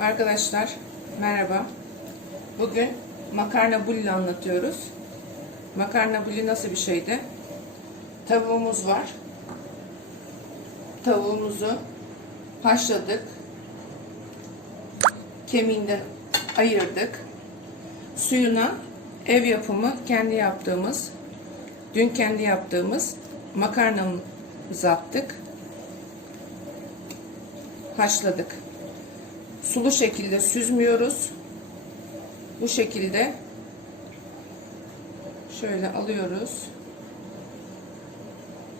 Arkadaşlar merhaba. Bugün makarna bulli anlatıyoruz. Makarna bulli nasıl bir şeydi? Tavuğumuz var. Tavuğumuzu haşladık. Kemiğinden ayırdık. Suyuna ev yapımı kendi yaptığımız, dün kendi yaptığımız makarnamızı attık. Haşladık sulu şekilde süzmüyoruz. Bu şekilde şöyle alıyoruz.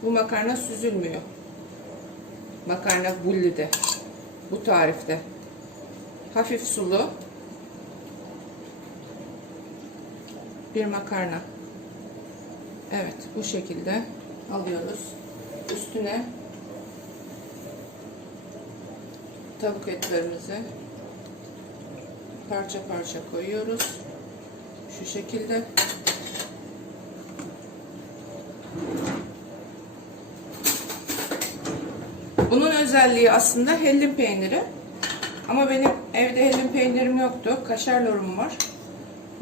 Bu makarna süzülmüyor. Makarna bullide. Bu tarifte. Hafif sulu bir makarna. Evet, bu şekilde alıyoruz. Üstüne tavuk etlerimizi parça parça koyuyoruz. Şu şekilde. Bunun özelliği aslında hellim peyniri. Ama benim evde hellim peynirim yoktu. Kaşar lorum var.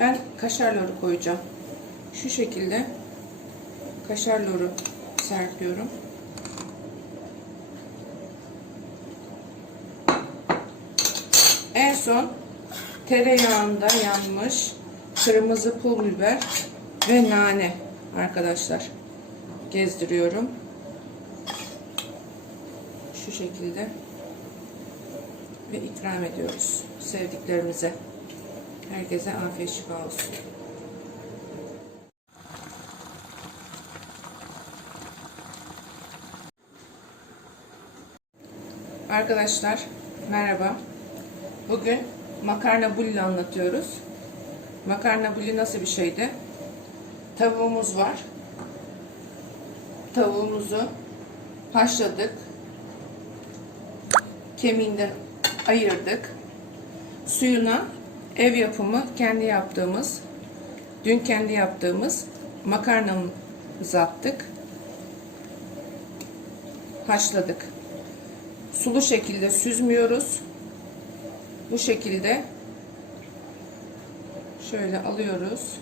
Ben kaşar loru koyacağım. Şu şekilde kaşar loru serpiyorum. En son tereyağında yanmış kırmızı pul biber ve nane arkadaşlar gezdiriyorum. Şu şekilde ve ikram ediyoruz sevdiklerimize. Herkese afiyet şifa olsun. Arkadaşlar merhaba. Bugün makarna bulli anlatıyoruz. Makarna bulli nasıl bir şeydi? Tavuğumuz var. Tavuğumuzu haşladık. Kemiğinden ayırdık. Suyuna ev yapımı kendi yaptığımız, dün kendi yaptığımız makarnamızı attık. Haşladık. Sulu şekilde süzmüyoruz bu şekilde şöyle alıyoruz.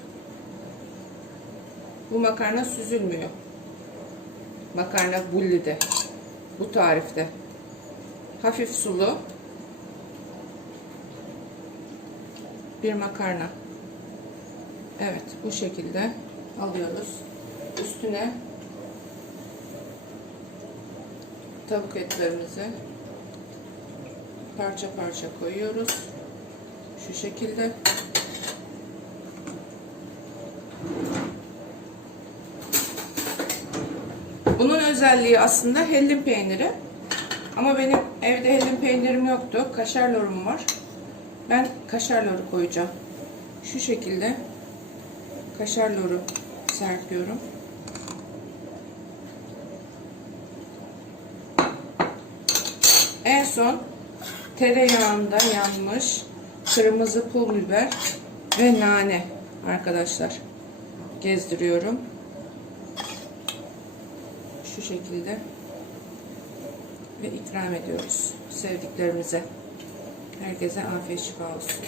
Bu makarna süzülmüyor. Makarna bullide. Bu tarifte. Hafif sulu bir makarna. Evet, bu şekilde alıyoruz. Üstüne tavuk etlerimizi parça parça koyuyoruz. Şu şekilde. Bunun özelliği aslında hellim peyniri. Ama benim evde hellim peynirim yoktu. Kaşar lorum var. Ben kaşar loru koyacağım. Şu şekilde kaşar loru serpiyorum. En son tereyağında yanmış kırmızı pul biber ve nane arkadaşlar gezdiriyorum. Şu şekilde ve ikram ediyoruz sevdiklerimize. Herkese afiyet şifa olsun.